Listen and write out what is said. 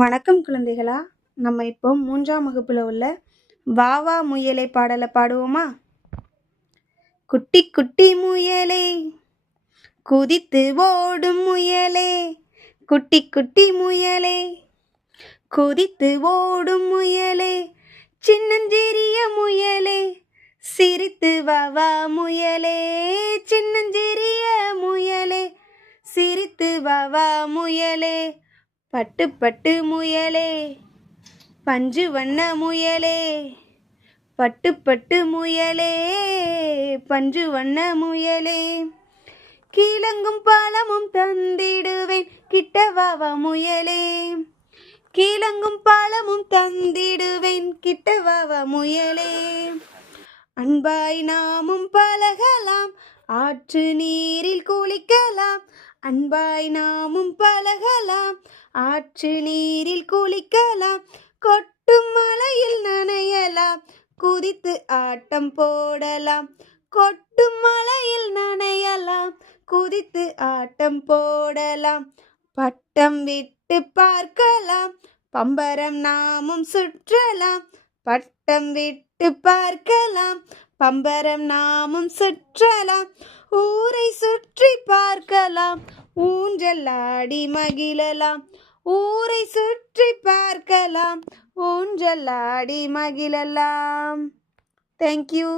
வணக்கம் குழந்தைகளா. நம்ம இப்போ 3ஆம் வகுப்புல உள்ள வா வா முயலே பாடலை பாடுவோமா? குட்டி குட்டி முயலே, குதித்து ஓடும் முயலே, குட்டி குட்டி முயலே, குதித்து ஓடும் முயலே, சின்னஞ்சிறிய முயலே, சிரித்து வா வா முயலே, சின்னஞ்சிறிய முயலே, சிரித்து வா வா முயலே, பட்டு பட்டு முயலே, பஞ்சு வண்ண முயலே, பட்டு பட்டு முயலே, பஞ்சு வண்ண முயலே, கீழங்கும் பழமும் தந்திடுவேன் கிட்ட வா வா முயலே, கீழங்கும் பழமும் தந்திடுவேன் கிட்ட வா வா முயலே, அன்பாய் நாமும் பழகலாம், ஆற்று நீரில் குளிக்கலாம், அன்பாய் நாமும் பழகலாம், ஆற்று நீரில் குளிக்கலாம், கொட்டும் மலையில் நனையலாம், குதித்து ஆட்டம் போடலாம், கொட்டும் மலையில் நனையலாம், குதித்து ஆட்டம் போடலாம், பட்டம் விட்டு பார்க்கலாம், பம்பரம் நாமும் சுற்றலாம், பட்டம் விட்டு பார்க்கலாம், பம்பரம் நாமும் சுற்றலாம், ஊரை சுற்றி பார்க்கலாம், ஊஞ்சல் ஆடி மகிழலாம், ஊரை சுற்றி பார்க்கலாம், ஊஞ்சல் ஆடி மகிழலாம். தேங்க்யூ.